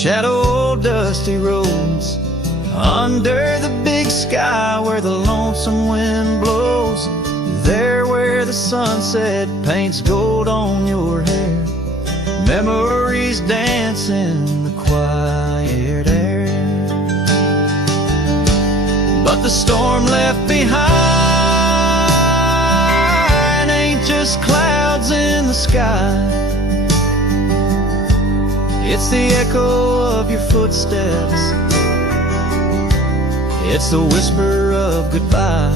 shadow dusty roads under the big sky where the lonesome wind blows. There where the sunset paints gold on your hair, memories dance in the quiet air. But the storm left behind ain't just clouds in the sky. It's the echo of your footsteps, it's the whisper of goodbye.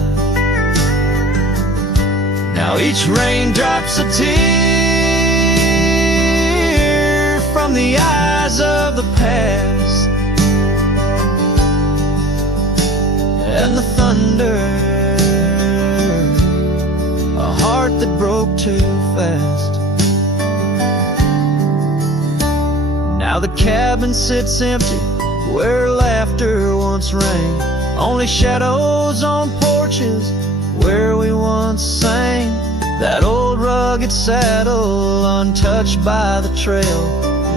Now each raindrop's a tear from the eyes of the past, and the thunder, a heart that broke too fast. Now the cabin sits empty where laughter once rang, only shadows on porches where we once sang. That old rugged saddle untouched by the trail,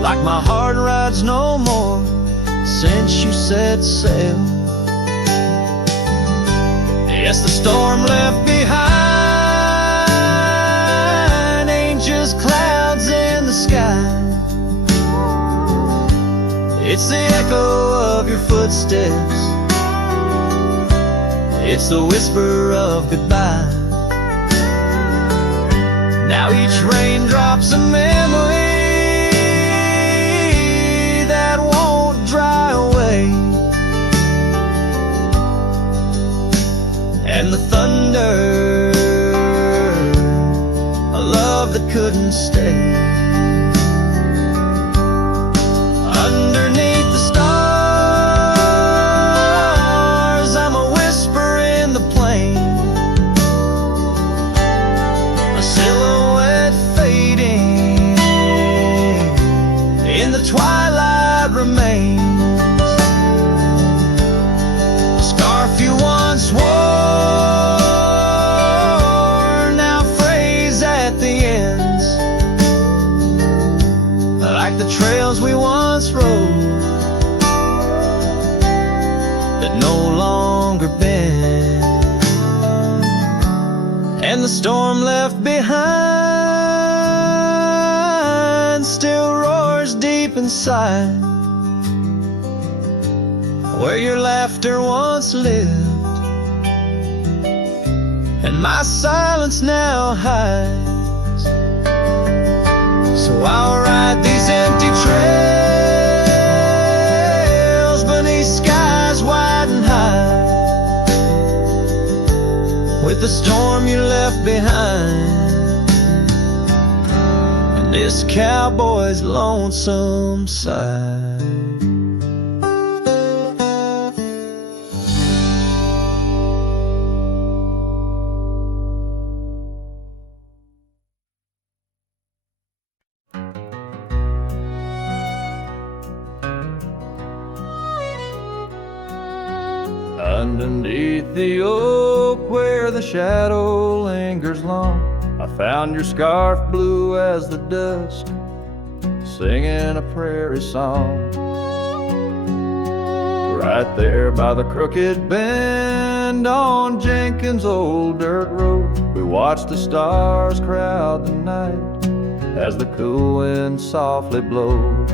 like my heart rides no more since you set sail. Yes, the storm left behind ain't just clouds in the sky. It's the echo of your footsteps, it's the whisper of goodbye. Now each raindrop's a memory that won't dry away, and the thunder, a love that couldn't stay. Underneath the stars, I'm a whisper in the plain, a silhouette fading in the twilight remains. A scarf you once wore now frays at the ends, like the trails we once rode that no longer bend. And the storm left behind still roars deep inside, where your laughter once lived and my silence now hides. So I'll ride these empty trails beneath skies wide and high, with the storm you left behind and this cowboy's lonesome side. Underneath the oak where the shadow lingers long, I found your scarf blue as the dusk, singing a prairie song. Right there by the crooked bend on Jenkins' old dirt road, we watched the stars crowd the night as the cool wind softly blowed.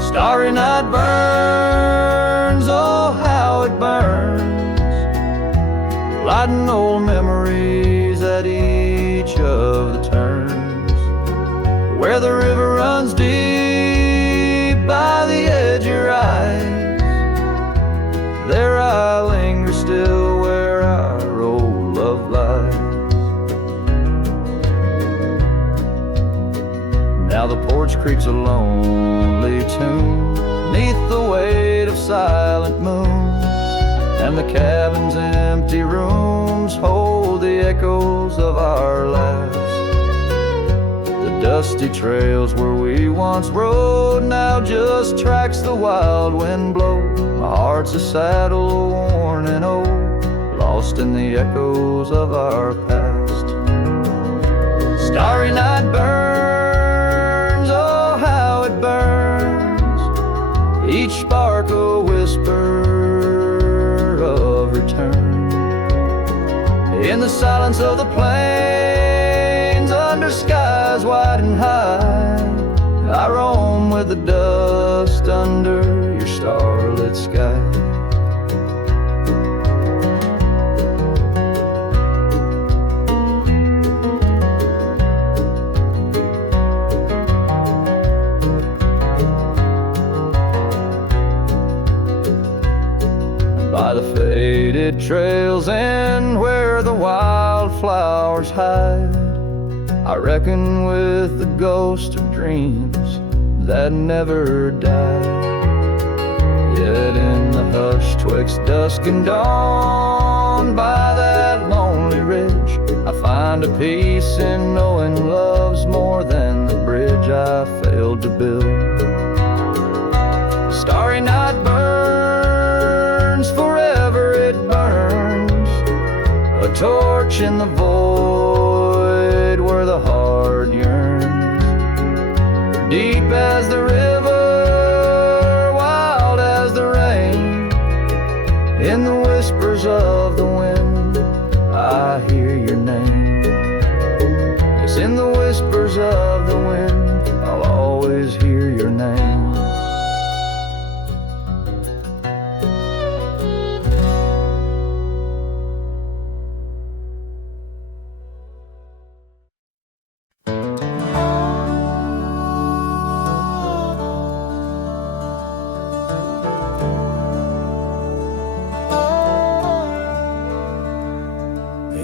Starry night burns, oh how it burns, lighting old memories at each of the turns. Where the river runs deep by the edge of your eyes, there I linger still where our old love lies. Now the porch creaks a lonely tune neath the weight of silent moons, and the cabin's empty rooms hold the echoes of our laughs. The dusty trails where we once rode now just tracks the wild wind blow. My heart's a saddle worn and old, lost in the echoes of our past. Starry night burns, oh how it burns, each spark a whisper of return. In the silence of the plains, under skies wide and high, I roam with the dust under your starlit sky. By the faded trails and where the wildflowers hide, I reckon with the ghost of dreams that never die. Yet in the hush twixt dusk and dawn, by that lonely ridge, I find a peace in knowing love's more than the bridge I failed to build. Starry night burns, forever it burns, a torch in the void where the heart yearns. Deep as the river, wild as the rain, in the whispers of the wind, I hear your name. Yes, in the whispers of the wind, I'll always hear your name.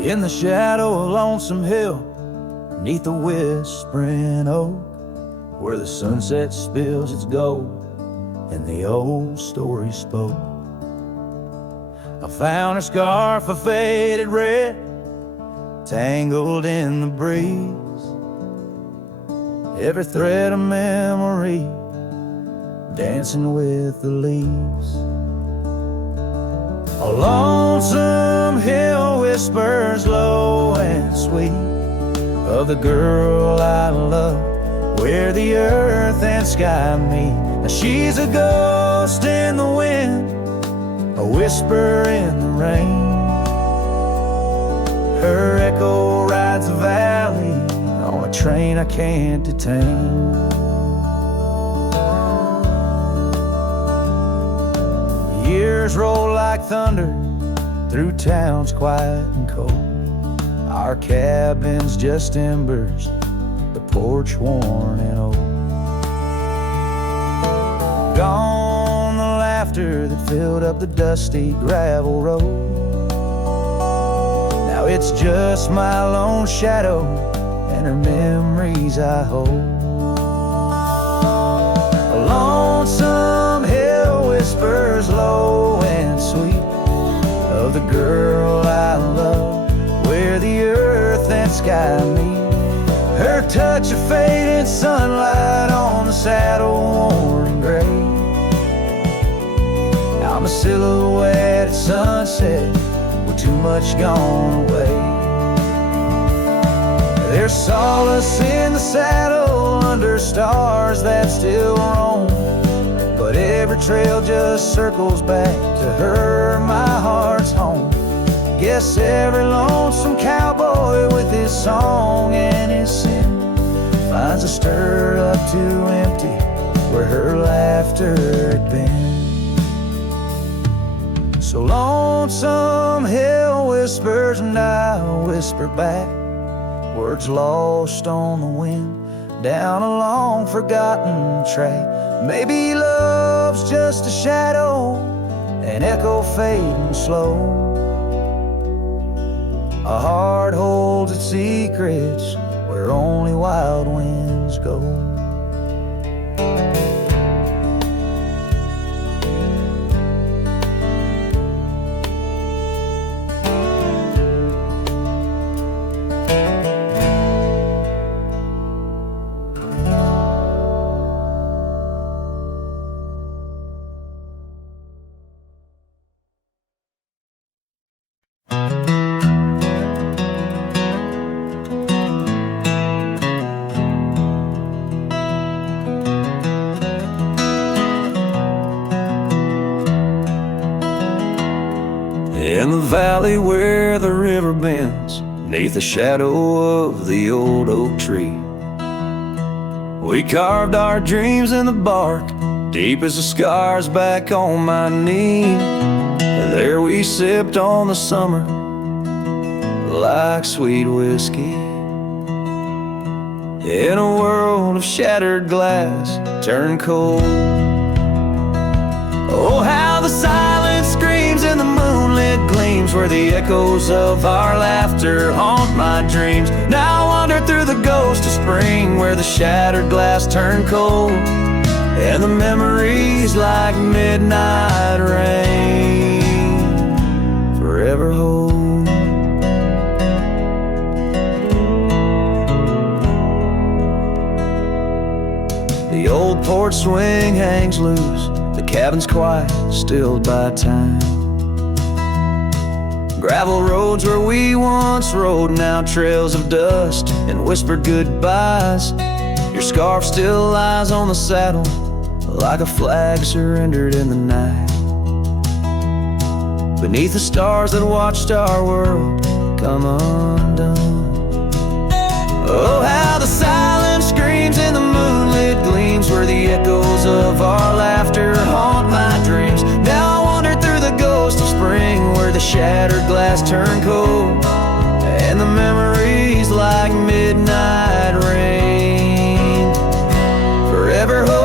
In the shadow of Lonesome Hill, neath the whispering oak, where the sunset spills its gold and the old story spoke, I found a scarf of faded red, tangled in the breeze, every thread a memory, dancing with the leaves. A lonesome hill whispers low and sweet of the girl I love, where the earth and sky meet. Now she's a ghost in the wind, a whisper in the rain. Her echo rides the valley on a train I can't detain. Years roll like thunder through towns quiet and cold. Our cabin's just embers, the porch worn and old. Gone the laughter that filled up the dusty gravel road. Now it's just my lone shadow and her memories I hold. A lonesome hill whispers low and sweet of the girl I love, where the earth and sky meet. Her touch of faded sunlight on the saddle worn and gray. I'm a silhouette at sunset with too much gone away. There's solace in the saddle under stars that still roam, but every trail just circles back to her, my heart's home. Guess every lonesome cowboy with his song and his sin finds a stir up too empty where her laughter had been. So lonesome hill whispers and I whisper back, words lost on the wind down a long forgotten track. Maybe love's just a shadow, an echo fading slow. A heart holds its secrets where only wild winds go. In the valley where the river bends, 'neath the shadow of the old oak tree, we carved our dreams in the bark, deep as the scars back on my knee. There we sipped on the summer like sweet whiskey, in a world of shattered glass turned cold. Oh, how the silence screams in the moonlit gleams, where the echoes of our laughter haunt my dreams. Now I wander through the ghost of spring, where the shattered glass turned cold, and the memories like midnight rain forever hold. The old porch swing hangs loose, the cabin's quiet, stilled by time. Gravel roads where we once rode, now trails of dust and whispered goodbyes. Your scarf still lies on the saddle, like a flag surrendered in the night. Beneath the stars that watched our world come undone. Oh, how the silence screams in the moonlit gleams, where the echoes of our laughter haunt my dreams. Now I wander through the ghost of spring, where the shattered glass turned cold, and the memories like midnight rain forever hold.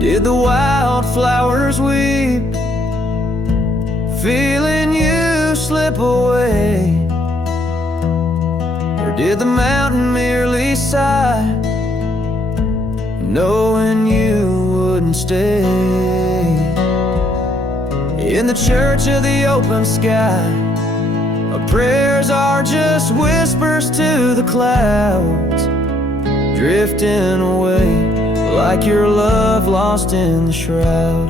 Did the wildflowers weep, feeling you slip away? Or did the mountain merely sigh, knowing you wouldn't stay? In the church of the open sky, our prayers are just whispers to the clouds, drifting away like your love lost in the shroud.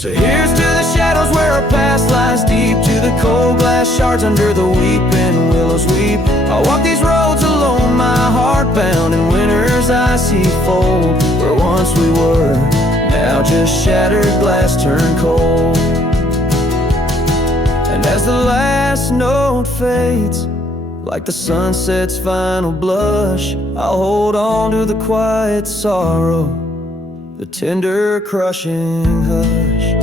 So here's to the shadows where our past lies deep, to the cold glass shards under the weeping willows weep. I walk these roads alone, my heart bound in winter's icy fold, where once we were, now just shattered glass turned cold. And as the last note fades, like the sunset's final blush, I'll hold on to the quiet sorrow, the tender crushing hush.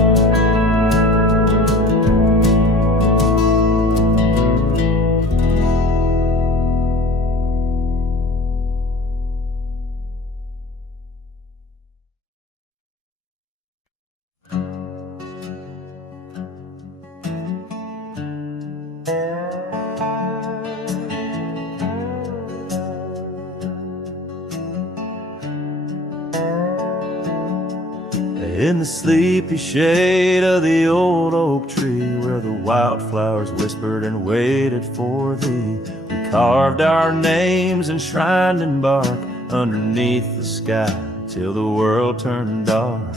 In the sleepy shade of the old oak tree, where the wildflowers whispered and waited for thee, we carved our names enshrined in bark underneath the sky till the world turned dark.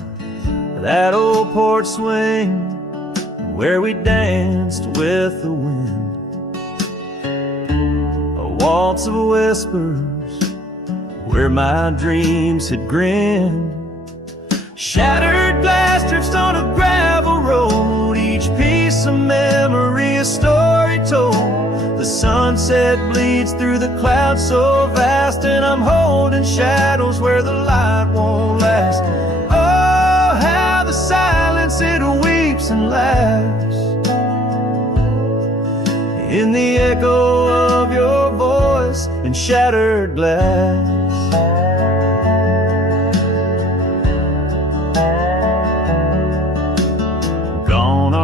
That old porch swing where we danced with the wind, a waltz of whispers where my dreams had grinned. Shattered glass drifts on a gravel road, each piece of memory a story told. The sunset bleeds through the clouds so vast, and I'm holding shadows where the light won't last. Oh, how the silence it weeps and laughs in the echo of your voice in shattered glass.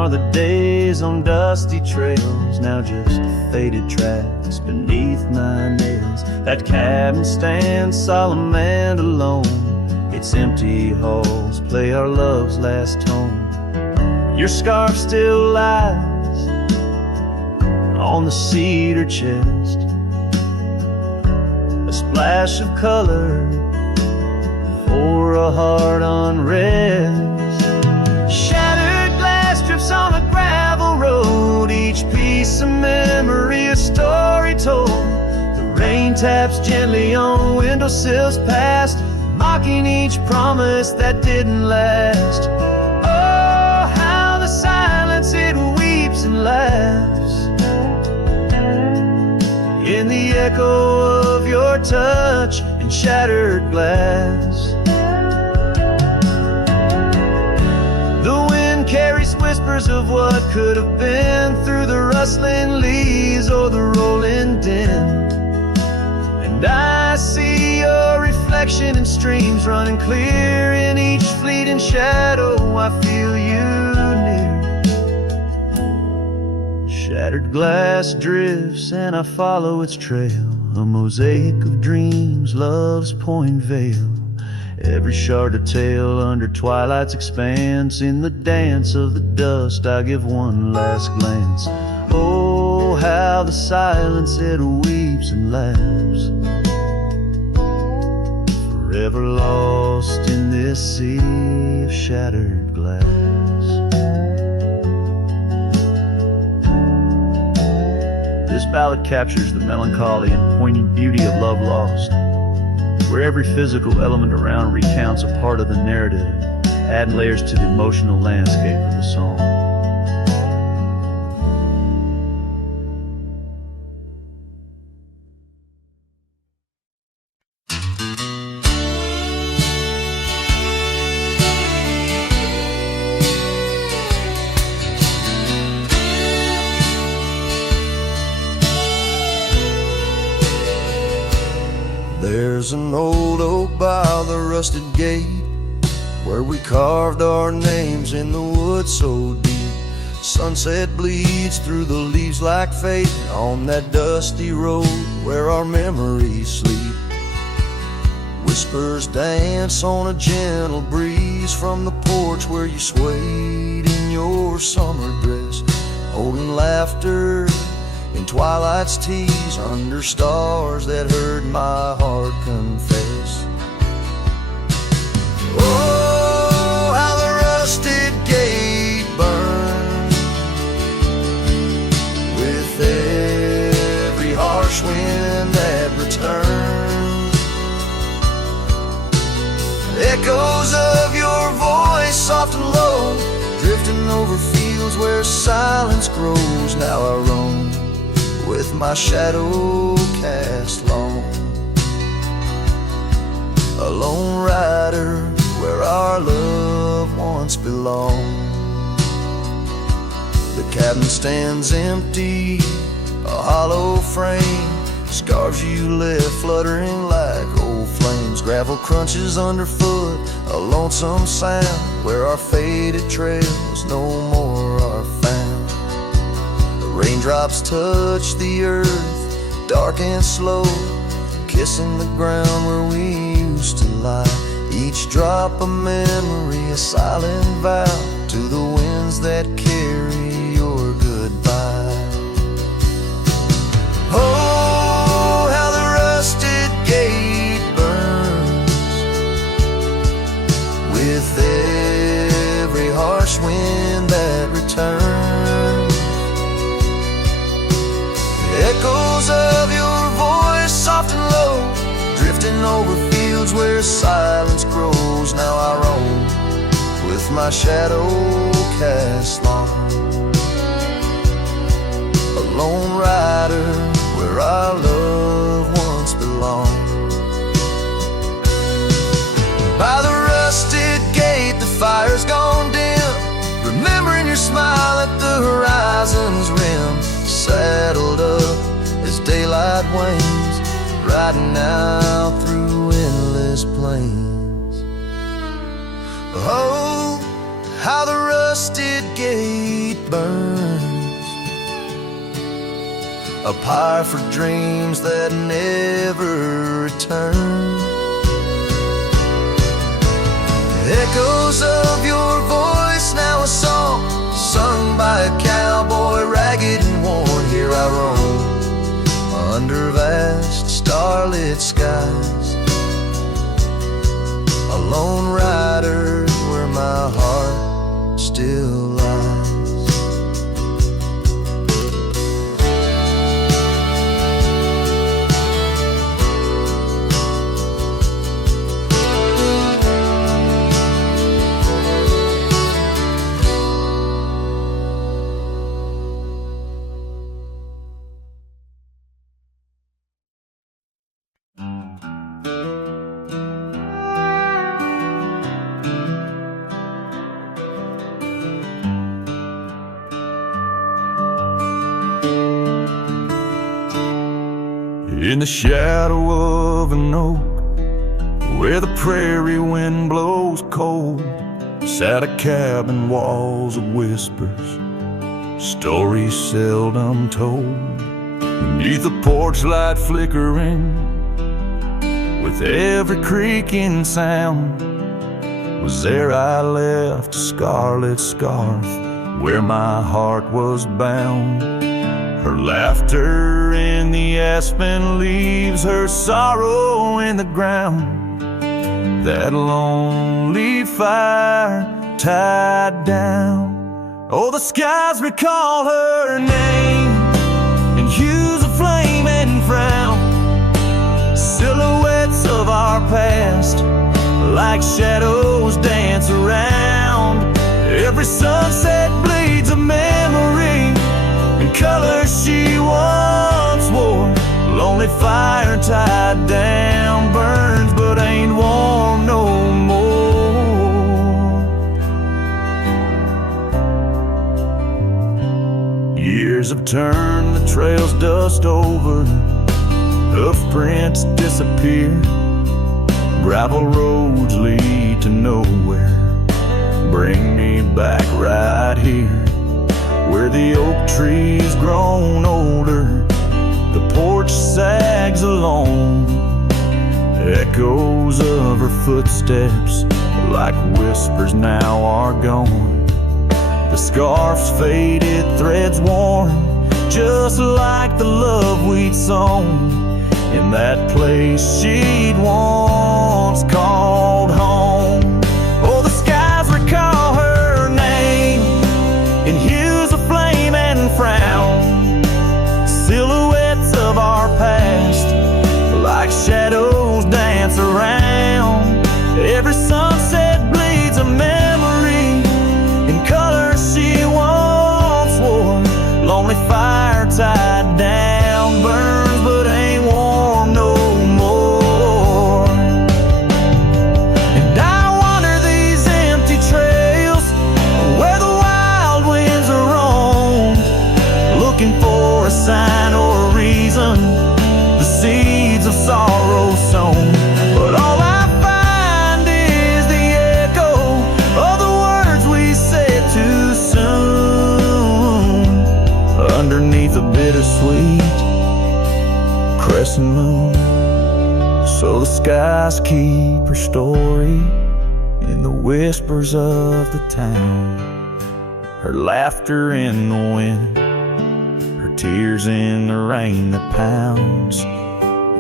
The days on dusty trails, now just faded tracks beneath my nails. That cabin stands solemn and alone, its empty halls play our love's last tone. Your scarf still lies on the cedar chest, a splash of color for a heart unrest. On a gravel road, each piece of memory a wind taps gently on windowsills past, mocking each promise that didn't last. Oh, how the silence it weeps and laughs in the echo of your touch and shattered glass. The wind carries whispers of what could have been through the rustling leaves or the rolling din. And I see your reflection in streams running clear in each fleeting shadow. I feel you near. Shattered glass drifts and I follow its trail, a mosaic of dreams, love's point veil. Every shard a tale under twilight's expanse. In the dance of the dust I give one last glance. Oh, how the silence it weeps and laughs, forever lost in this sea of shattered glass. This ballad captures the melancholy and poignant beauty of love lost, where every physical element around recounts a part of the narrative, adding layers to the emotional landscape of the song. There's an old oak by the rusted gate, where we carved our names in the wood so deep. Sunset bleeds through the leaves like fate on that dusty road where our memories sleep. Whispers dance on a gentle breeze from the porch where you swayed in your summer dress, holding laughter in twilight's tease under stars that heard my heart confess. Oh, how the rusted gate burns with every harsh wind that returns. Echoes of your voice, soft and low, drifting over fields where silence grows. Now I roam with my shadow cast long, a lone rider where our love once belonged. The cabin stands empty, a hollow frame, scarves you left fluttering like old flames. Gravel crunches underfoot, a lonesome sound where our faded trails no more are found. Raindrops touch the earth, dark and slow, kissing the ground where we used to lie. Each drop a memory, a silent vow to the winds that carry your goodbye. Oh, how the rusted gate burns with every harsh wind that returns. Echoes of your voice, soft and low, drifting over fields where silence grows. Now I roam with my shadow cast long, a lone rider where our love once belonged. By the rusted gate the fire's gone dim, remembering your smile at the horizon's rim. Saddled up as daylight wanes, riding out through endless plains. Oh, how the rusted gate burns, a pyre for dreams that never return. Echoes of your voice, now a song sung by a cowboy, ragged and worn. Here I roam under vast starlit skies, a lone rider where my heart still lies. In the shadow of an oak, where the prairie wind blows cold, sat a cabin, walls of whispers, stories seldom told. Beneath the porch light flickering, with every creaking sound, was there I left a scarlet scarf where my heart was bound. Her laughter in the aspen leaves, her sorrow in the ground. That lonely fire tied down. Oh, the skies recall her name in hues of flame and frown. Silhouettes of our past, like shadows, dance around. Every sunset bleeds a memory in colors she once wore. Lonely fire tied down, burns but ain't warm no more. Years have turned the trails dust over, hoof prints disappear. Gravel roads lead to nowhere, bring me back right here, where the oak tree's grown older, the porch sags along. Echoes of her footsteps, like whispers, now are gone. The scarf's faded, threads worn, just like the love we'd sown in that place she'd once called home. Oh, the skies recall her name in hues of flame and frown. Silhouettes of our past, like shadows, dance around. Every sunset bleeds a memory in colors she once wore. Lonely fire tied down, burns but ain't warm no more. And I wander these empty trails where the wild winds are roamed, looking for a sign or a reason, the seeds of sorrow sown. But all I find is the echo of the words we said too soon, underneath a bittersweet crescent moon. So the skies keep her story in the whispers of the town, her laughter in the wind, her tears in the rain that pounds.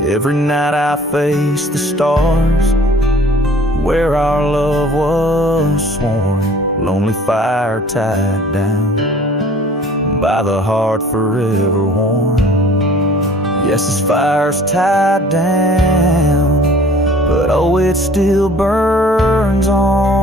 Every night I face the stars where our love was sworn. Lonely fire tied down by the heart forever worn. Yes, this fire's tied down, but oh, it still burns on.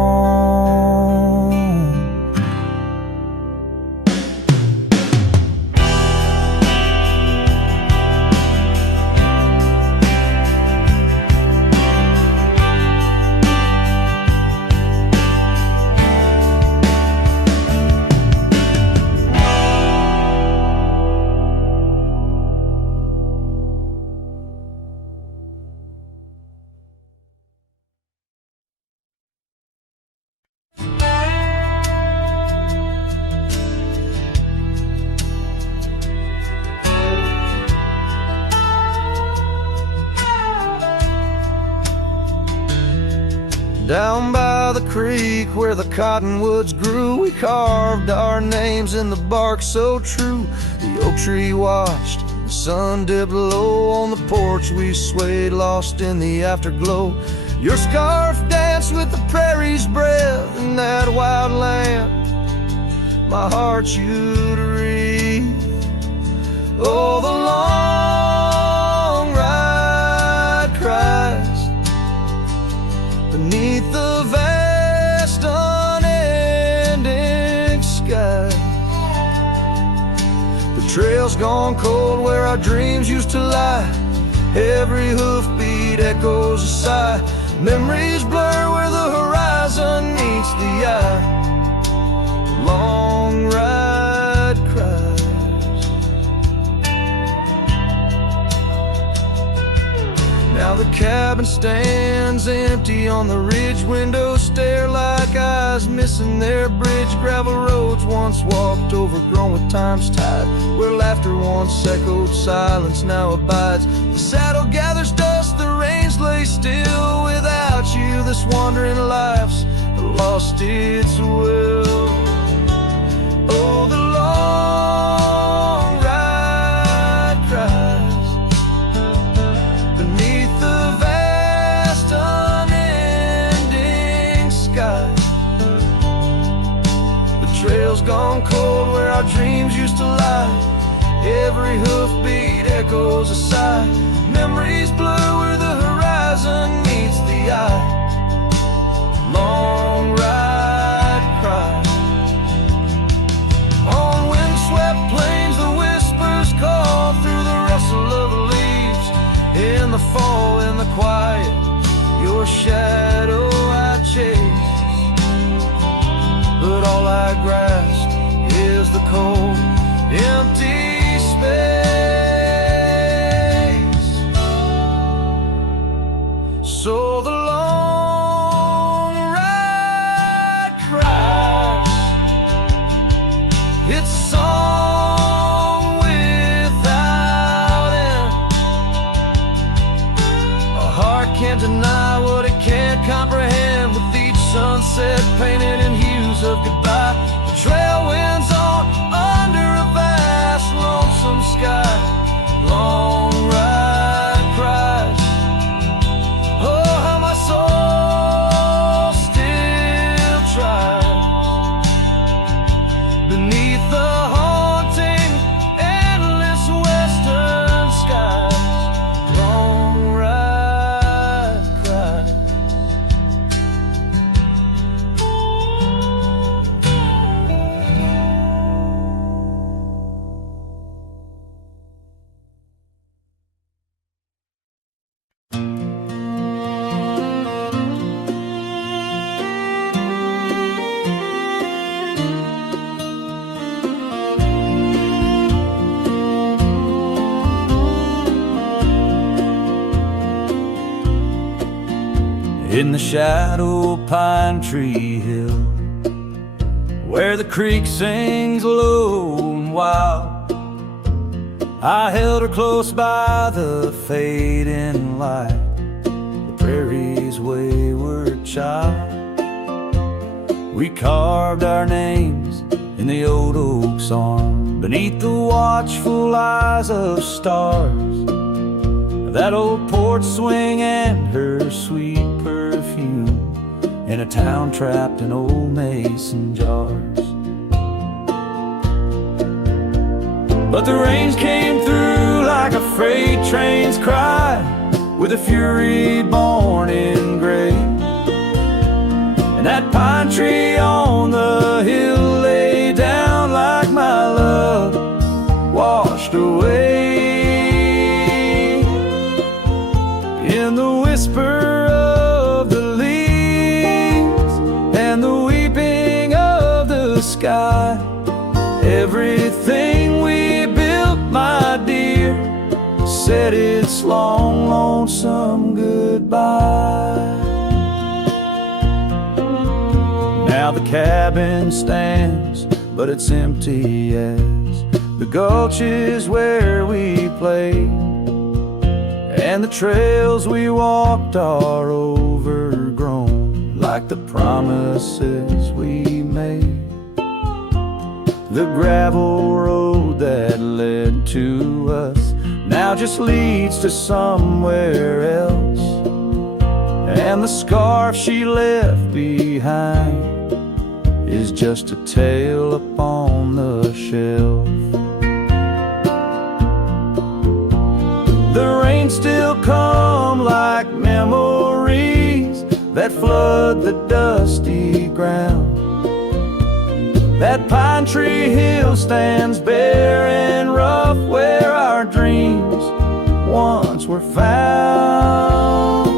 Down by the creek where the cottonwoods grew, we carved our names in the bark so true. The oak tree watched, the sun dipped low on the porch. We swayed, lost in the afterglow. Your scarf danced with the prairie's breath in that wild land. My heart you'd wreathe. Oh, the long ride cries beneath the vast unending sky. The trail's gone cold where our dreams used to lie. Every hoofbeat echoes a sigh. Memories blur where the horizon meets the eye. The long ride cries. cabin stands empty. On the ridge windows stare like eyes missing their bridge. Gravel roads once walked, overgrown with time's tide, where laughter once echoed, silence now abides. The saddle gathers dust, the reins lay still. Without you this wandering life's lost its will. Oh, the long ride cries beneath the vast unending sky. The trail's gone cold where our dreams used to lie. Every hoofbeat echoes a sigh. Memories blur where the horizon meets the eye. Long ride cries. On windswept plains the whispers call through the rustle of the leaves. In the fall, in the quiet, your shadow I chase. But all I grasp is the cold, empty space. So the long ride cries. It's a song without end. A heart can't deny what it can't comprehend. With each sunset painted in hues of goodbye, the trail winds on under a vast lonesome sky. Long ride cries. Oh, how my soul still tries beneath the haunting, endless western skies. Long ride cries. In the shadow of Pine Tree Hill, where the creek sings low and wild, I held her close by the fading light, the prairie's wayward child. We carved our names in the old oak's arm, beneath the watchful eyes of stars. That old porch swing and her sweet perfume, in a town trapped in old mason jars. But the rains came through like a freight train's cry, with a fury born in gray. And that pine tree on the hill lay down like my love washed away. In the whisper of the leaves and the weeping of the sky, everything we built, my dear, said its long, lonesome goodbye. Now the cabin stands, but it's empty as the gulches where we played, and the trails we walked are overgrown, like the promises we made. The gravel road that led to us now just leads to somewhere else, and the scarf she left behind is just a tale upon the shelf. The rains still come like memories that flood the dusty ground. That pine tree hill stands bare and rough, where our dreams once were found.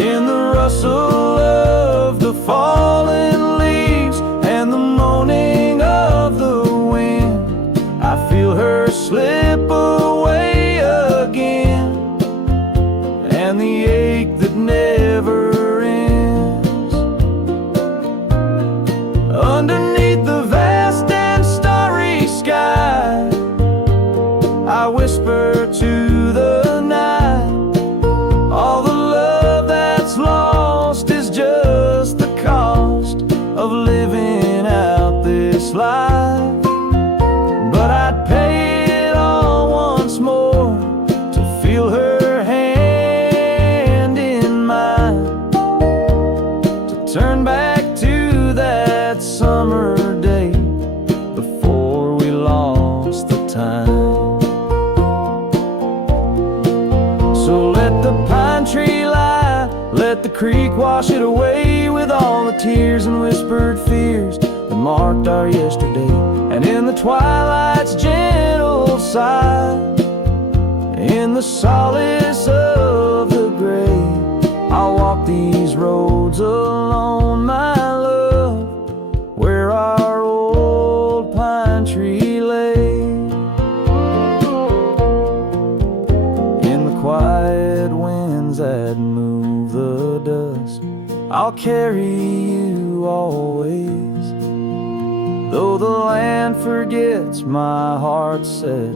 In the rustle of the fallen leaves and the moaning of the wind, I feel her slip away again. tears and whispered fears that marked our yesterday. And in the twilight's gentle sigh, in the solace of the gray, I'll walk these roads alone, my love, where our old pine tree lay. In the quiet winds that move the dust, I'll carry you always. Though the land forgets, my heart set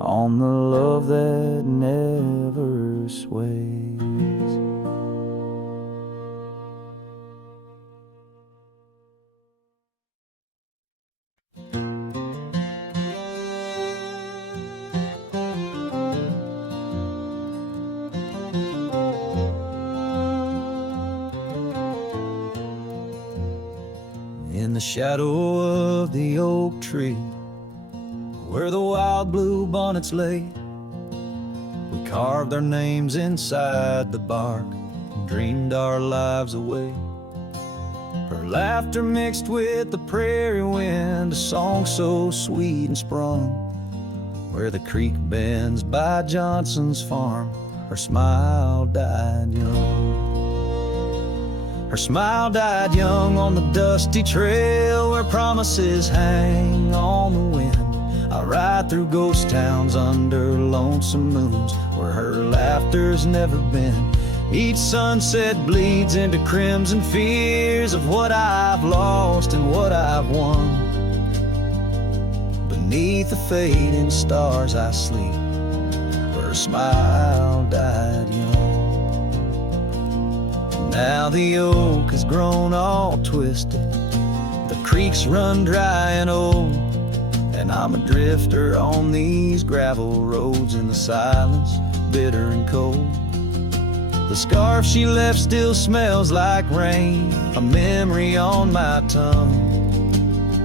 on the love that never sways. In the shadow of the oak tree, where the wild blue bonnets lay, we carved our names inside the bark and dreamed our lives away. Her laughter mixed with the prairie wind, a song so sweet and sprung, where the creek bends by Johnson's farm. Her smile died young. Her smile died young on the dusty trail where promises hang on the wind. I ride through ghost towns under lonesome moons where her laughter's never been. Each sunset bleeds into crimson fears of what I've lost and what I've won. Beneath the fading stars I sleep, her smile died young. Now the oak has grown all twisted, the creeks run dry and old, and I'm a drifter on these gravel roads in the silence, bitter and cold. The scarf she left still smells like rain, a memory on my tongue.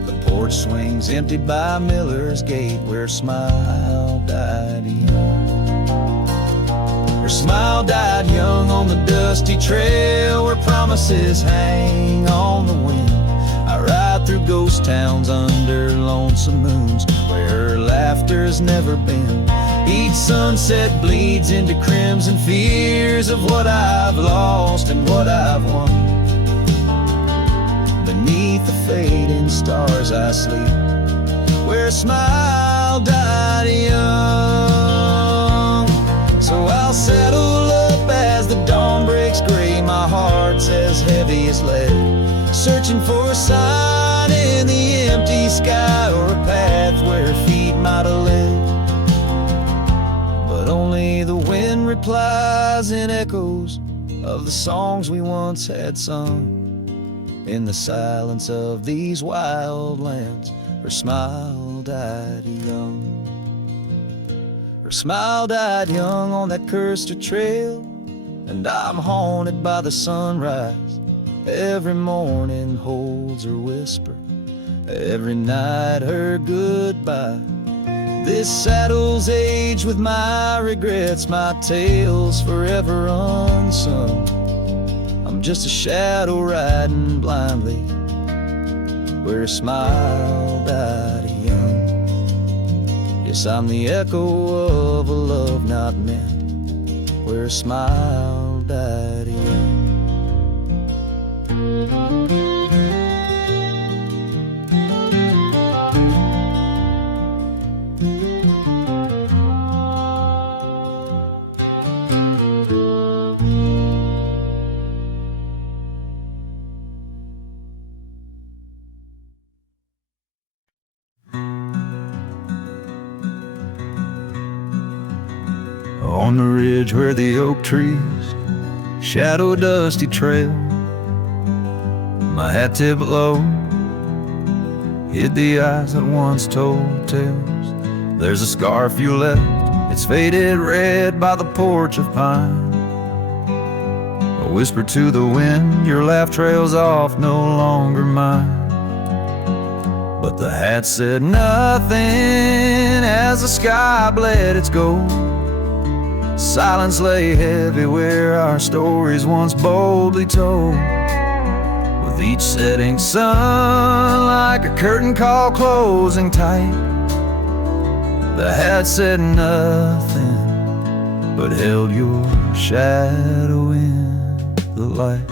The porch swings empty by Miller's Gate where her smile died young. Her smile died young on the dusty trail where promises hang on the wind. I ride through ghost towns under lonesome moons where her laughter's never been. Each sunset bleeds into crimson fears of what I've lost and what I've won. Beneath the fading stars I sleep, where a smile died young. So I'll settle up as the dawn breaks gray, my heart's as heavy as lead, searching for a sign in the empty sky or a path where her feet might have led. But only the wind replies in echoes of the songs we once had sung. In the silence of these wild lands, her smile died young. Her smile died young on that cursed trail, and I'm haunted by the sunrise. Every morning holds her whisper, every night her goodbye. This saddle's aged with my regrets, my tale's forever unsung. I'm just a shadow riding blindly where a smile died young. Yes, I'm the echo of a love not meant, where a smile died young. On the ridge where the oak trees shadow a dusty trail, my hat tipped low hid the eyes that once told tales. There's a scarf you left, it's faded red by the porch of pine. I whisper to the wind, your laugh trails off, no longer mine. But the hat said nothing as the sky bled its gold. Silence lay heavy where our stories once boldly told. with each setting sun like a curtain call closing tight. The hat said nothing, but held your shadow in the light.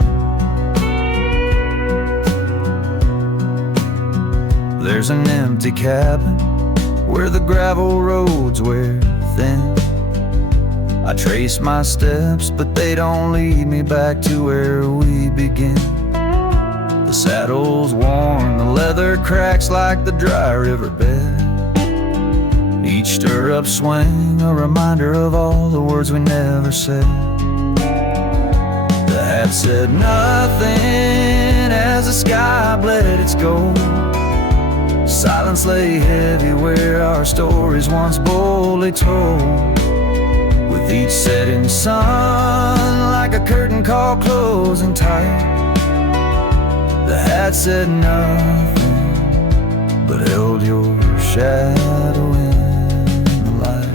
There's an empty cabin where the gravel roads wear thin. I trace my steps, but they don't lead me back to where we begin. The saddle's worn, the leather cracks like the dry riverbed. Each stirrup swing, a reminder of all the words we never said. The hat said nothing as the sky bled its gold. Silence lay heavy where our stories once boldly told. With each setting sun like a curtain call closing tight. The hat said nothing, but held your shadow in the light.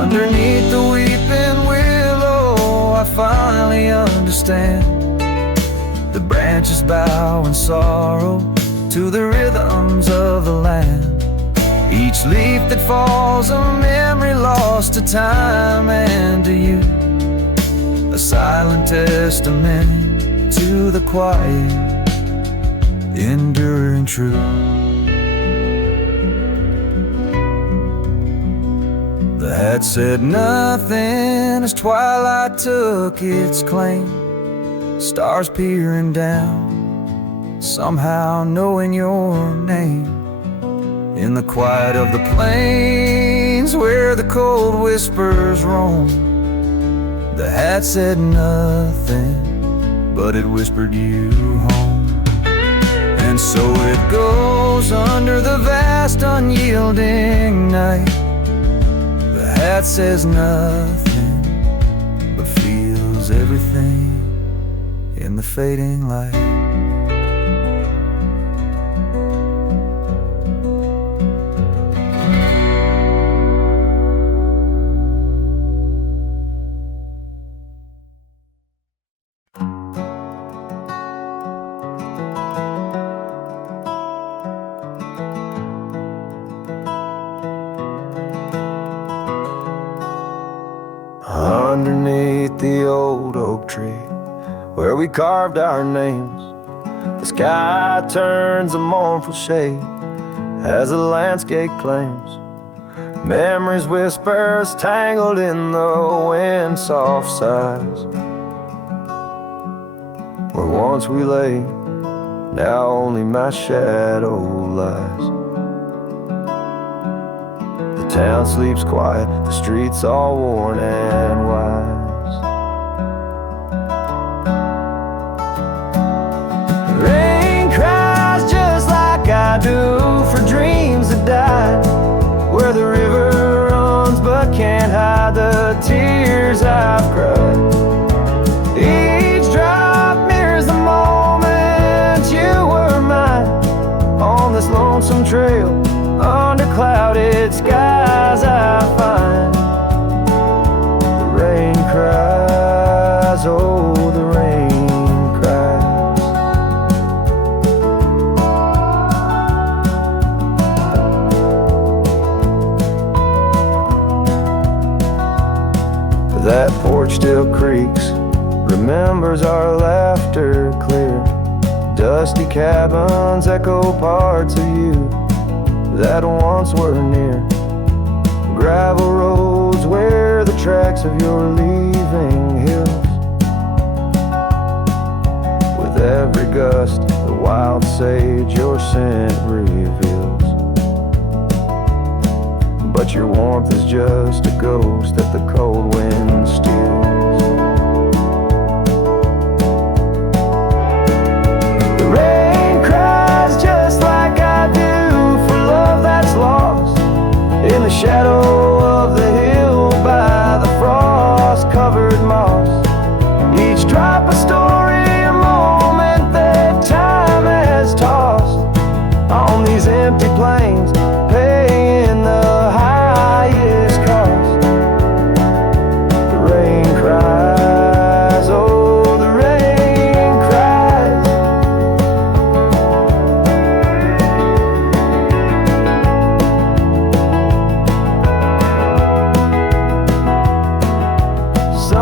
Underneath the weeping willow, I finally understand. The branches bow in sorrow to the rhythms of the land. Each leaf that falls, a memory lost to time and to you. A silent testament to the quiet, enduring truth. The hat said nothing as twilight took its claim. Stars peering down, somehow knowing your name. In the quiet of the plains where the cold whispers roam. The hat said nothing, but it whispered you home. And so it goes under the vast unyielding night. The hat says nothing, but feels everything in the fading light. Underneath the old oak tree where we carved our names, the sky turns a mournful shade as the landscape claims. Memories whispers tangled in the wind soft sighs. Where once we lay, now only my shadow lies. The town sleeps quiet, the streets all worn and wise. Rain cries just like I do for dreams that died. Where the river runs but can't hide the tears I've cried. Each drop mirrors the moment you were mine. On this lonesome trail, under clouded skies I find. The rain cries, oh the rain cries. That porch still creaks, remembers our laughter clear. Dusty cabins echo parts of you that once were near. Gravel roads where the tracks of your leaving hills. With every gust, the wild sage your scent reveals. But your warmth is just a ghost that the cold wind steals. The rain cries just like I do for love that's lost in the shadow of the hill by the frost-covered moss. Each drop a story, a moment that time has tossed on these empty plains.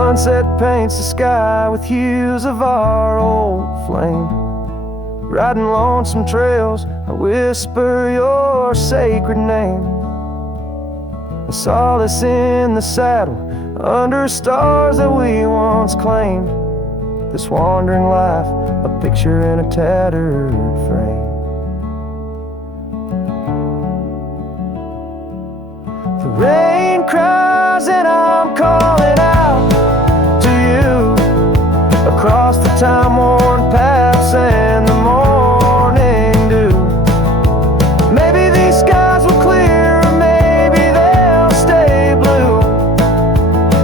sunset paints the sky with hues of our old flame. Riding lonesome trails, I whisper your sacred name. A solace in the saddle, under stars that we once claimed. This wandering life, a picture in a tattered frame. The rain cries and I'm calling out to you, across the time-worn paths and the morning dew. Maybe these skies will clear, or maybe they'll stay blue.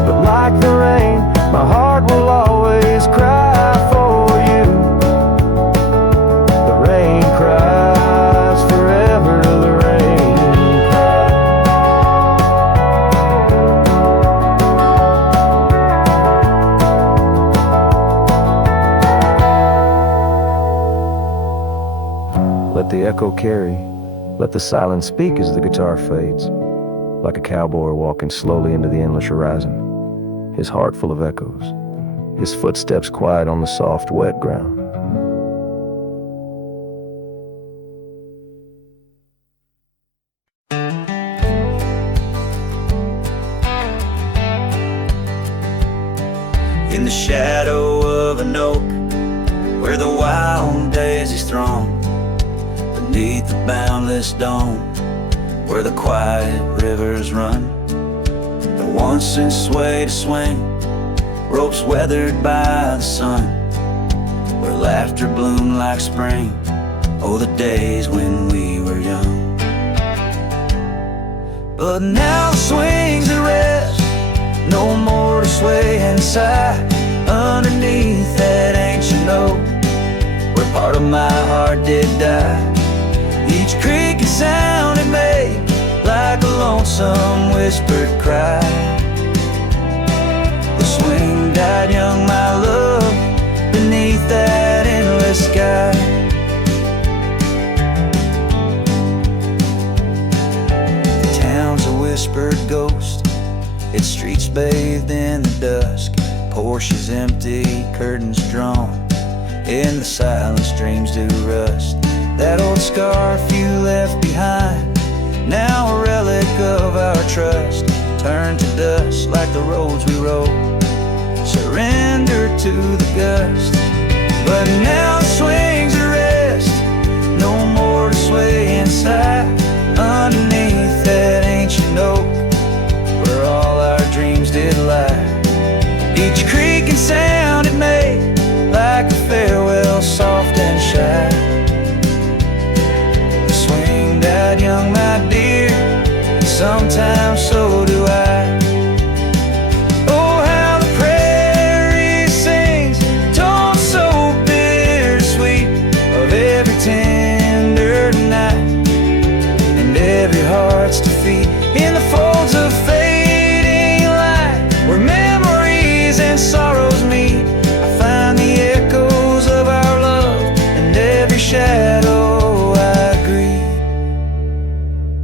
But like the rain, my heart will always cry for you. The rain cries forever, the rain cries. Let the echo carry, let the silence speak as the guitar fades, like a cowboy walking slowly into the endless horizon, his heart full of echoes, his footsteps quiet on the soft, wet ground. In the shadow of an oak, where the wild daisies throng, beneath the boundless dome, where the quiet rivers run, that once in sway to swing, ropes weathered by the sun, where laughter bloomed like spring. Oh, the days when we were young. But now the swings at rest, no more to sway and sigh, underneath that ancient oak, where part of my heart did die. Each creaking sound it made, like a lonesome whispered cry. The swing died young, my love, beneath that endless sky. The town's a whispered ghost, its streets bathed in the dusk, Porsches empty, curtains drawn, in the silence dreams do rust. That old scarf you left behind, now a relic of our trust, turned to dust like the roads we rode, surrendered to the gust. But now the swings at rest, no more to sway inside, underneath that ancient oak, where all our dreams did lie. Each creaking sound it made, like a farewell soft and shy. The swing died young, my dear, sometimes so do I. Oh, how the prairie sings, tones so bittersweet, of every tender night and every heart's defeat, in the folds of fading light, where memories and sorrows meet. I find the echoes of our love and every shadow I grieve.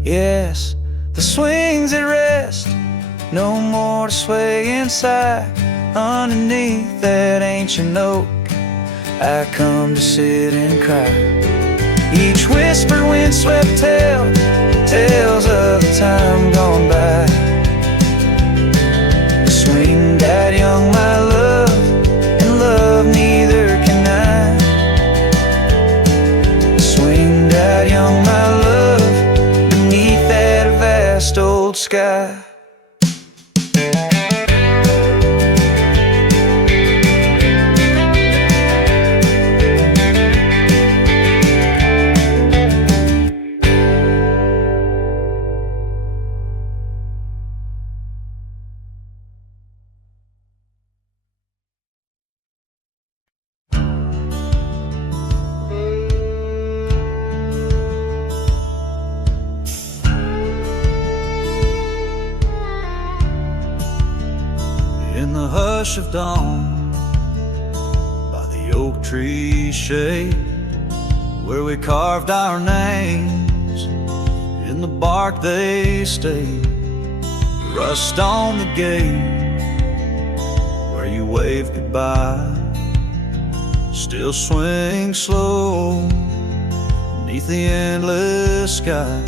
Yes, the swings at rest, no more to sway inside, underneath that ancient oak, I come to sit and cry. Each whisper windswept tale, tales of the time gone by. The swing died young, my love, and love neither can I. The swing died young, my love, beneath that vast old sky. In the hush of dawn, by the oak tree shade, where we carved our names, in the bark they stayed. Rust on the gate, where you wave goodbye still swing slow beneath the endless sky.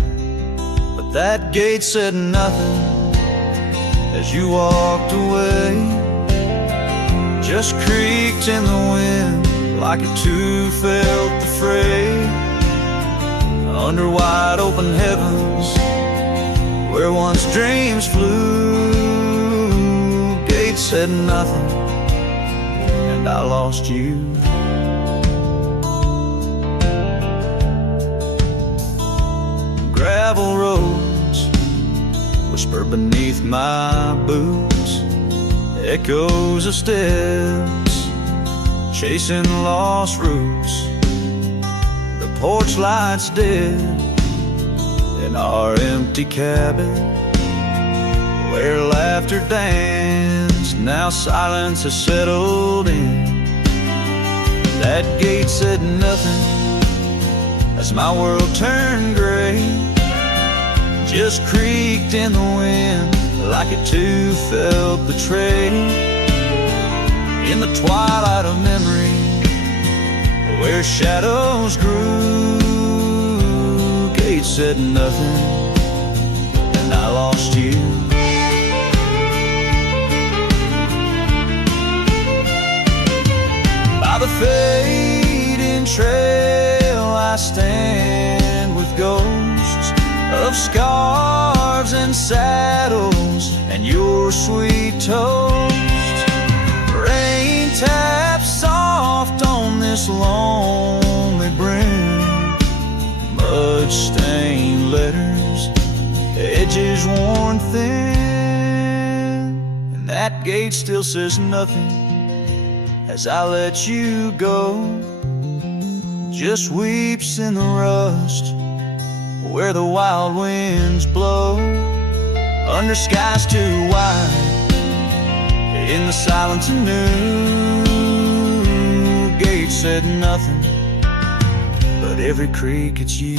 But that gate said nothing as you walked away, just creaked in the wind like it too felt the fray. Under wide open heavens where once dreams flew, gate said nothing and I lost you. Gravel roads whisper beneath my boots, echoes of steps chasing lost roots. The porch lights dead in our empty cabin where laughter danced. Now silence has settled in. That gate said nothing as my world turned gray, just creaked in the wind like it too felt betrayed. In the twilight of memory where shadows grew, gate said nothing and I lost you. By the fading trail I stand with ghosts of scarves and saddles and your sweet toast. Rain taps soft on this lonely brim, mud-stained letters, edges worn thin, and that gate still says nothing as I let you go, just weeps in the rust where the wild winds blow. Under skies too wide, in the silence anew, gate said nothing, but every creak it's you.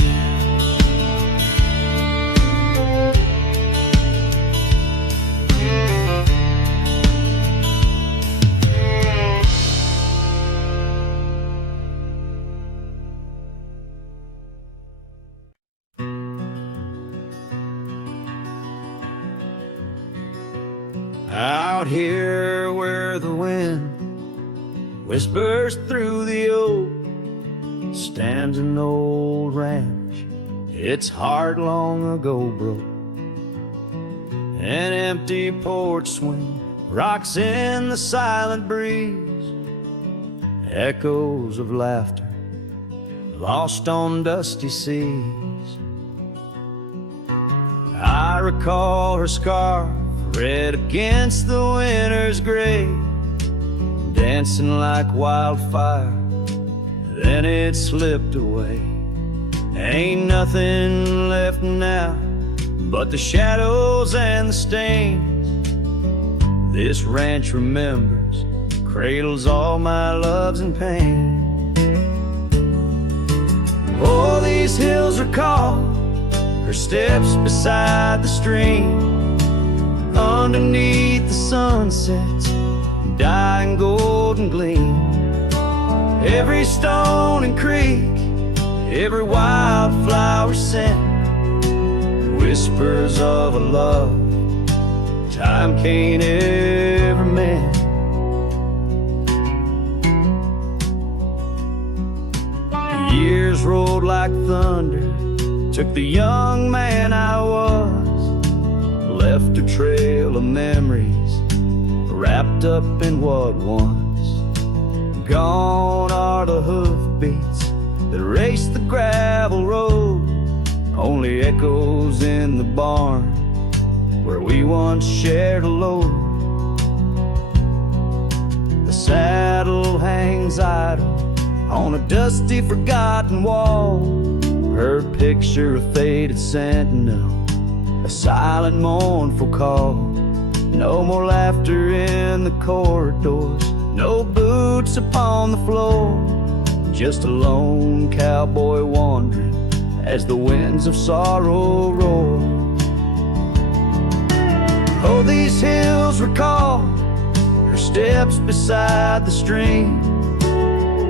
Out here where the wind whispers through the oak stands an old ranch, its heart long ago broke. An empty porch swing rocks in the silent breeze, echoes of laughter lost on dusty seas. I recall her scarf red against the winter's gray, dancing like wildfire, then it slipped away. Ain't nothing left now but the shadows and the stains. This ranch remembers, cradles all my loves and pain. Oh, these hills recall her steps beside the stream, underneath the sunset's dying golden gleam. Every stone and creek, every wildflower scent, whispers of a love time can't ever mend. The years rolled like thunder, took the young man I was, left a trail of memories wrapped up in what once. Gone are the hoofbeats that raced the gravel road, only echoes in the barn where we once shared a load. The saddle hangs idle on a dusty forgotten wall, her picture a faded sentinel, a silent mournful call. No more laughter in the corridors, no boots upon the floor, just a lone cowboy wandering as the winds of sorrow roar. Oh, these hills recall her steps beside the stream,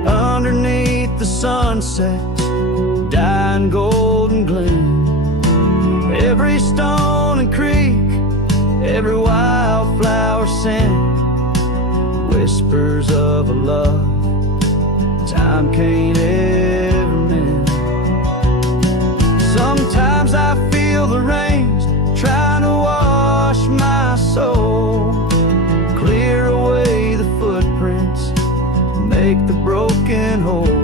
underneath the sunset's dying golden gleam. Every stone and creek, every wildflower scent, whispers of a love time can't ever mend. Sometimes I feel the rains trying to wash my soul, clear away the footprints, make the broken whole.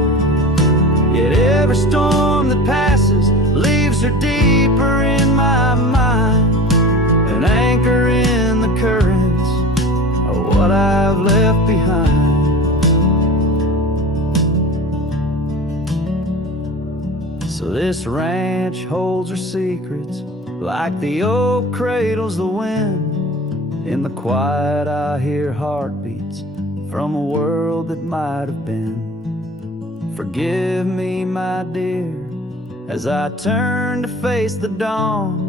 Yet every storm that passes leaves her deeper in my mind, an anchor in the currents of what I've left behind. So this ranch holds her secrets, like the oak cradles the wind. In the quiet I hear heartbeats from a world that might have been. Forgive me, my dear, as I turn to face the dawn.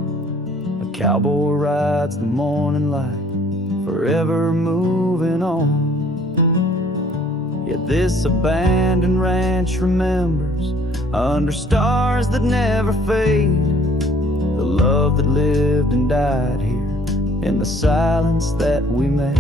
A cowboy rides the morning light, forever moving on. Yet this abandoned ranch remembers, under stars that never fade, the love that lived and died here in the silence that we made.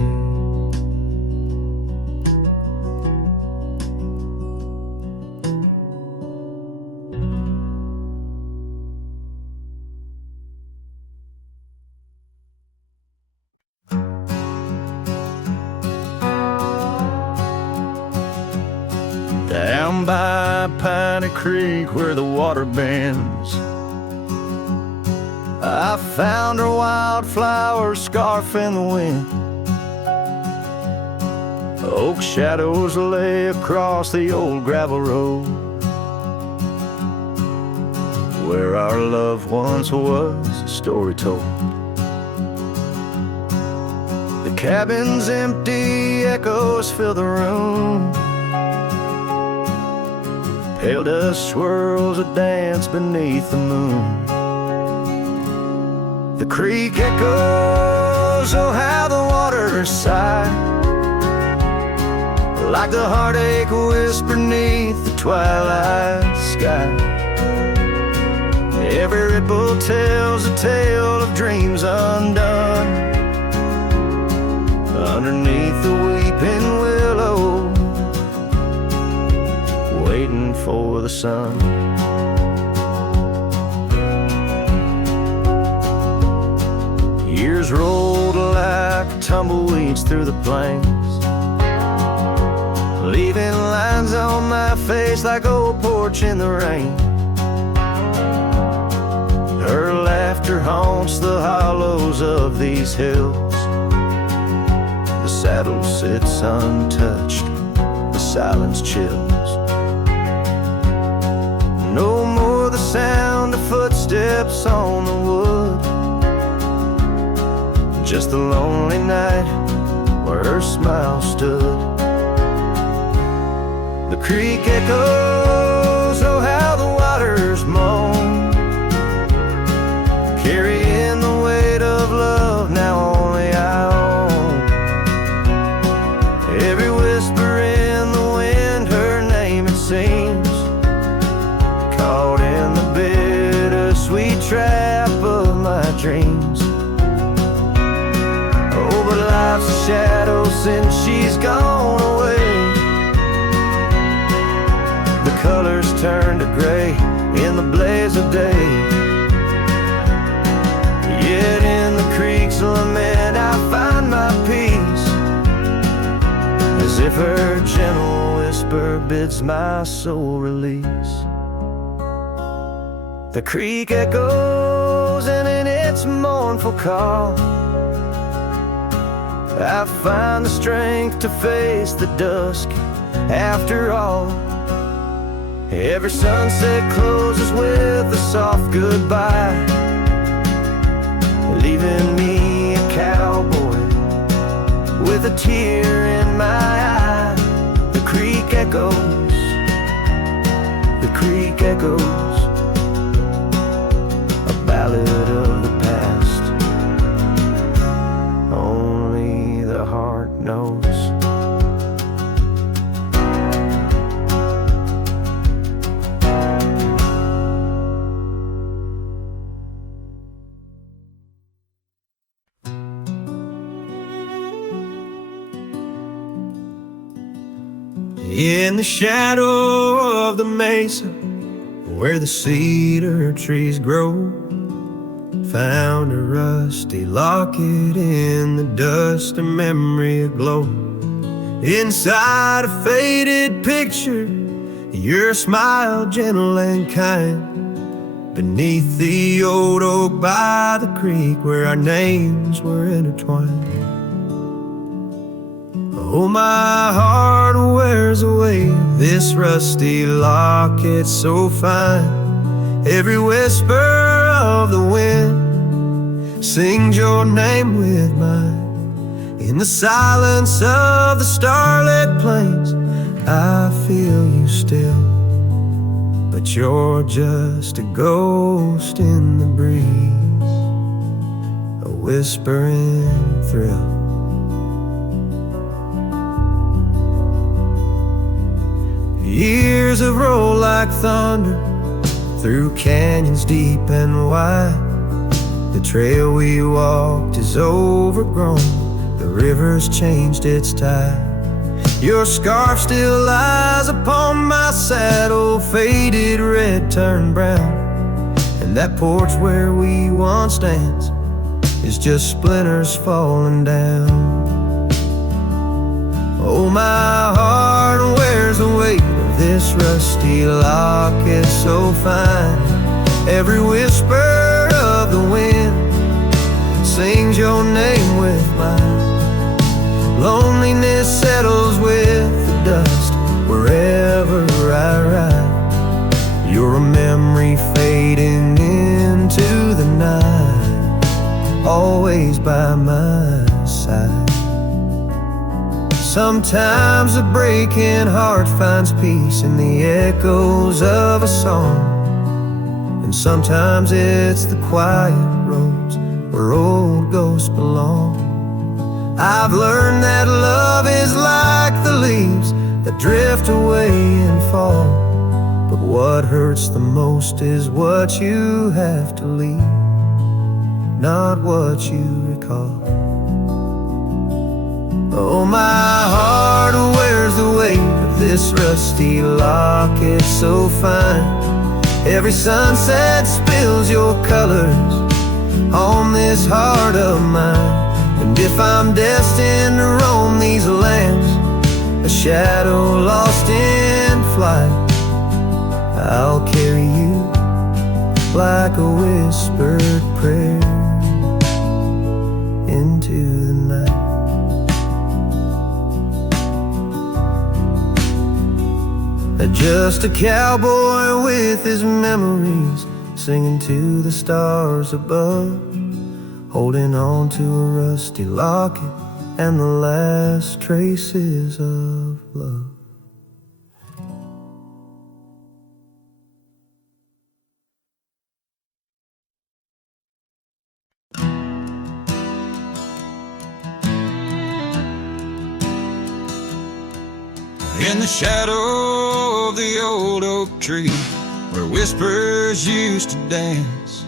Down by Piney Creek where the water bends, I found her wildflower scarf in the wind. Oak shadows lay across the old gravel road, where our love once was a story told. The cabin's empty, echoes fill the room. Pale dust swirls a dance beneath the moon. The creek echoes, oh how the water sigh, like the heartache whisper beneath the twilight sky. Every ripple tells a tale of dreams undone, underneath the weeping willow, waiting for the sun. Years rolled like tumbleweeds through the plains, leaving lines on my face like old porch in the rain. Her laughter haunts the hollows of these hills. The saddle sits untouched, the silence chills. No more the sound of footsteps on the wood, just a lonely night where her smile stood. The creek echoes, oh how the waters moan, carrying the weight of love now only I own. Every whisper in the wind, her name it seems, caught in the bittersweet trap of my dreams. Oh, but life's a shadow since she's gone away. The colors turn to gray in the blaze of day. Yet in the creek's lament I find my peace, as if her gentle whisper bids my soul release. The creek echoes, and in its mournful call I find the strength to face the dusk after all. Every sunset closes with a soft goodbye, leaving me a cowboy with a tear in my eye. The creek echoes, the creek echoes, a ballad of the past. Only the heart knows. In the shadow of the mesa, where the cedar trees grow, found a rusty locket in the dust, a memory aglow. Inside a faded picture, your smile gentle and kind, beneath the old oak by the creek where our names were intertwined. Oh, my heart wears away this rusty locket so fine. Every whisper of the wind sings your name with mine. In the silence of the starlit plains, I feel you still, but you're just a ghost in the breeze, a whispering thrill. Years have rolled like thunder through canyons deep and wide. The trail we walked is overgrown, the river's changed its tide. Your scarf still lies upon my saddle, faded red turned brown. And that porch where we once danced is just splinters falling down. Oh, my heart wears the weight of this rusty locket so fine. Every whisper of the wind sings your name with mine. Loneliness settles with the dust wherever I ride. You're a memory fading into the night, always by my side. Sometimes a breaking heart finds peace in the echoes of a song, and sometimes it's the quiet roads where old ghosts belong. I've learned that love is like the leaves that drift away and fall, but what hurts the most is what you have to leave, not what you recall. Oh, my heart wears the weight of this rusty locket so fine. Every sunset spills your colors on this heart of mine. And if I'm destined to roam these lands, a shadow lost in flight, I'll carry you like a whispered prayer into the night. Just a cowboy with his memories, singing to the stars above, holding on to a rusty locket and the last traces of love. In the shadow of the old oak tree where whispers used to dance,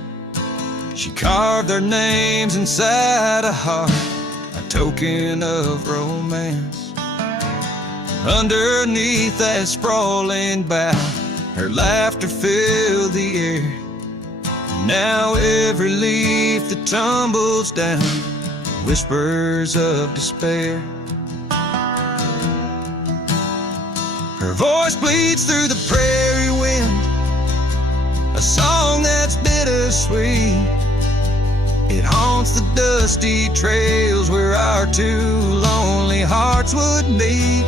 she carved their names inside a heart, a token of romance. Underneath that sprawling bough, her laughter filled the air. Now every leaf that tumbles down whispers of despair. Her voice bleeds through the prairie wind, a song that's bittersweet. It haunts the dusty trails where our two lonely hearts would meet.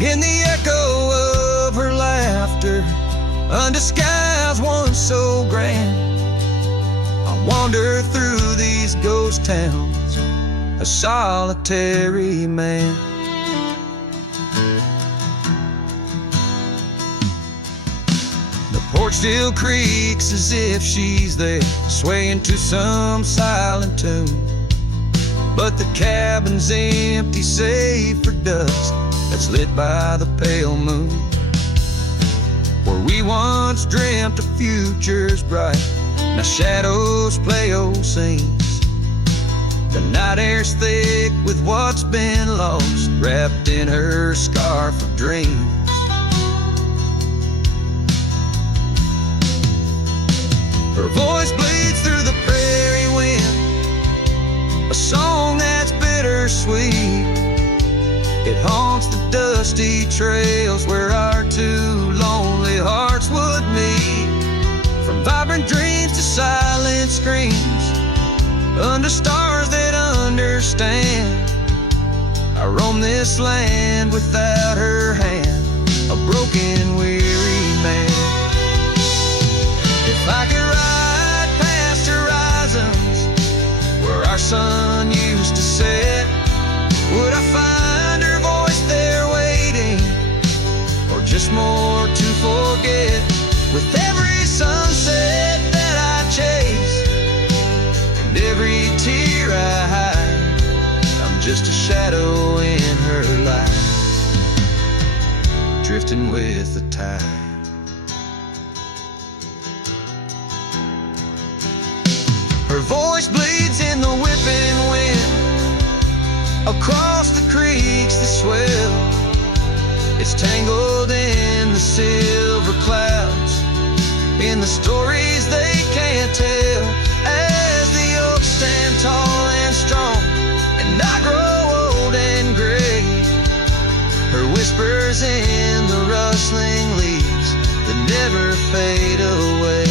In the echo of her laughter, under skies once so grand, I wander through these ghost towns, a solitary man. The porch still creaks as if she's there, swaying to some silent tune. but the cabin's empty save for dust that's lit by the pale moon. Where we once dreamt a future's bright, now shadows play old scenes. The night air's thick with what's been lost, wrapped in her scarf of dreams. Her voice bleeds through the prairie wind, a song that's bittersweet. It haunts the dusty trails where our two lonely hearts would meet. From vibrant dreams to silent screams, under stars that understand, I roam this land without her hand, a broken, weary man. If I could ride past horizons where our sun used to set, would I find her voice there waiting, or just more to forget? With every sunset that I chase and every tear I hide, I'm just a shadow in her life, drifting with the tide. Her voice bleeds in the whipping wind, across the creeks that swell. It's tangled in the silver clouds, in the stories they can't tell. As the oaks stand tall and strong, and I grow old and gray, her whispers in the rustling leaves that never fade away.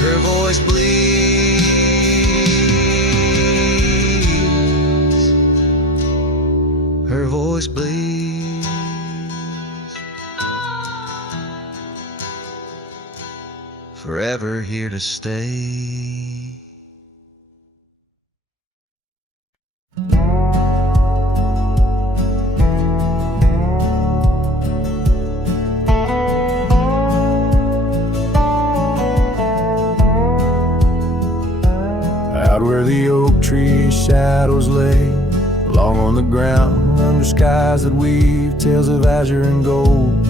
Her voice bleeds, her voice bleeds, forever here to stay. Out where the oak tree shadows lay, along on the ground, under skies that weave tales of azure and gold.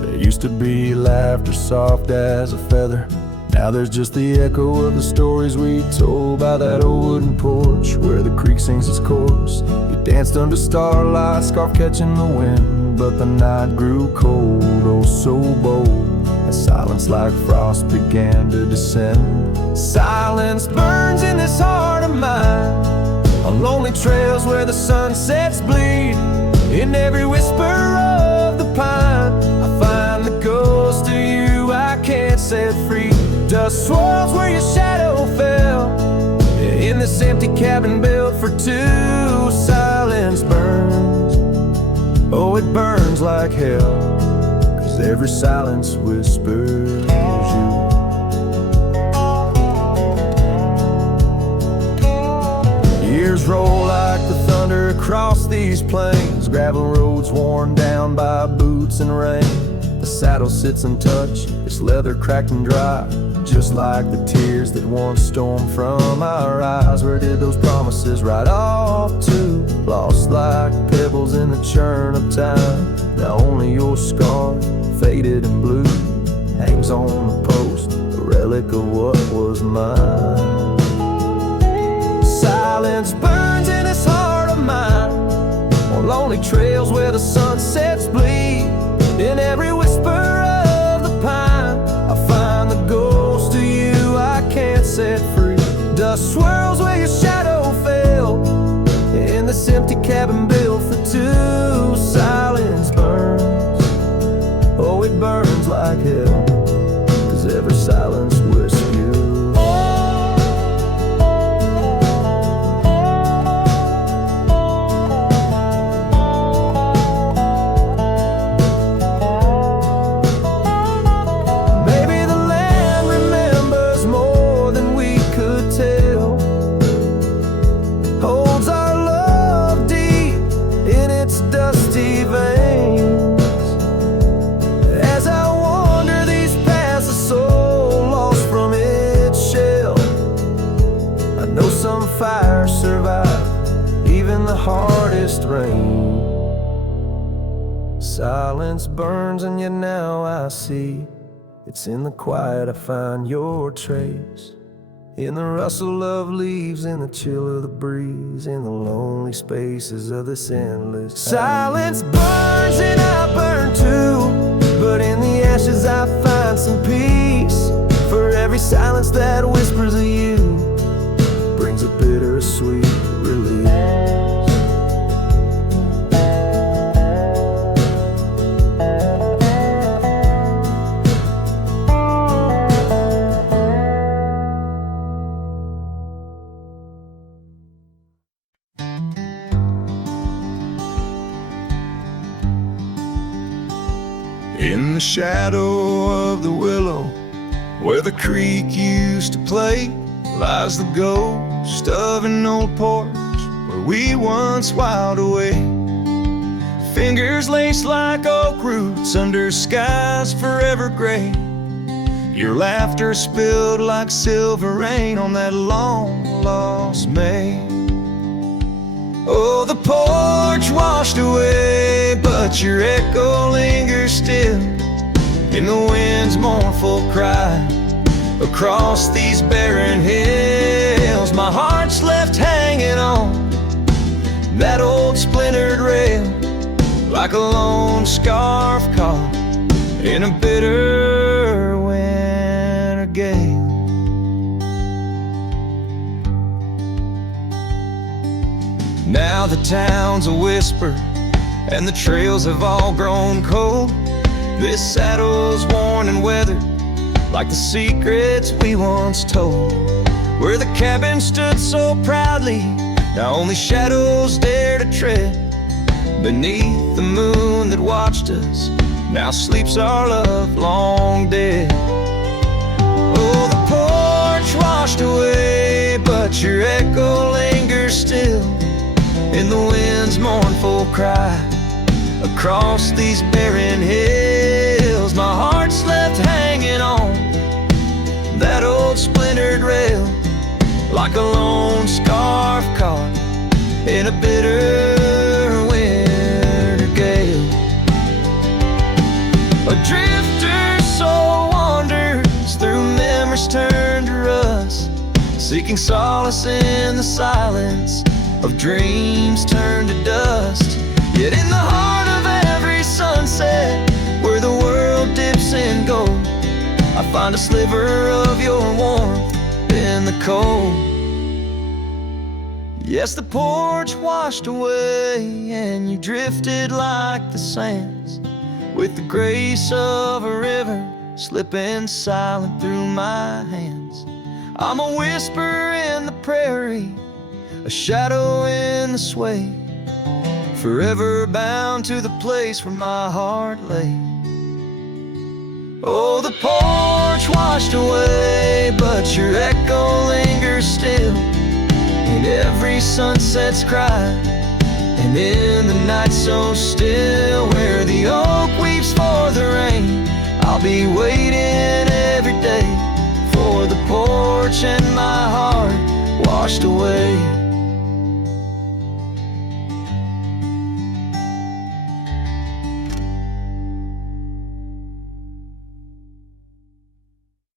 There used to be laughter soft as a feather, now there's just the echo of the stories we told by that old wooden porch where the creek sings its chorus. You danced under starlight, scarf catching the wind, but the night grew cold, oh so bold, as silence like frost began to descend. Silence burns in this heart of mine, on lonely trails where the sunsets bleed. In every whisper of the pine, I find the ghost of you I can't set free. Dust swirls where your shadow fell, in this empty cabin built for two. Silence burns, oh it burns like hell, 'cause every silence whispers you. Years roll like the thunder across these plains, gravel roads worn down by boots and rain. The saddle sits untouched, its leather cracked and dry, just like the tears that once stormed from our eyes. Where did those promises ride off to? Lost like pebbles in the churn of time. Now only your scar, faded and blue, hangs on the post, a relic of what was mine. Silence burns in this heart of mine, on lonely trails where the sunsets bleed. In every whisper of the pine, I find the ghost of you I can't set free. Dust swirls where your shadow fell, in this empty cabin built for two. Silence burns, oh it burns like hell, 'cause every silence whispers you. silence burns, and yet now I see it's in the quiet I find your trace. In the rustle of leaves, in the chill of the breeze, in the lonely spaces of this endless time. Silence burns and I burn too, but in the ashes I find some peace. For every silence that whispers of you brings a bittersweet release. In the shadow of the willow, where the creek used to play, lies the ghost of an old porch where we once whiled away. Fingers laced like oak roots under skies forever gray. Your laughter spilled like silver rain on that long-lost May. Oh, the porch washed away, but your echo lingers still in the wind's mournful cry across these barren hills. My heart's left hanging on that old splintered rail, like a lone scarf caught in a bitter winter gale. Now the town's a whisper, and the trails have all grown cold. This saddle's worn and weathered, like the secrets we once told. Where the cabin stood so proudly, now only shadows dare to tread. Beneath the moon that watched us, now sleeps our love long dead. Oh, the porch washed away, but your echo lingers still in the wind's mournful cry across these barren hills. My heart's left hanging on that old splintered rail, like a lone scarf caught in a bitter winter gale. A drifter soul wanders through memories turned to rust, seeking solace in the silence of dreams turned to dust. Yet in the heart of every sunset, where the world dips in gold, I find a sliver of your warmth in the cold. Yes, the porch washed away, and you drifted like the sands, with the grace of a river slipping silent through my hands. I'm a whisper in the prairie, a shadow in the sway, forever bound to the place where my heart lay. Oh, the porch washed away, but your echo lingers still in every sunset's cry, and in the night so still, where the oak weeps for the rain. I'll be waiting every day for the porch and my heart washed away.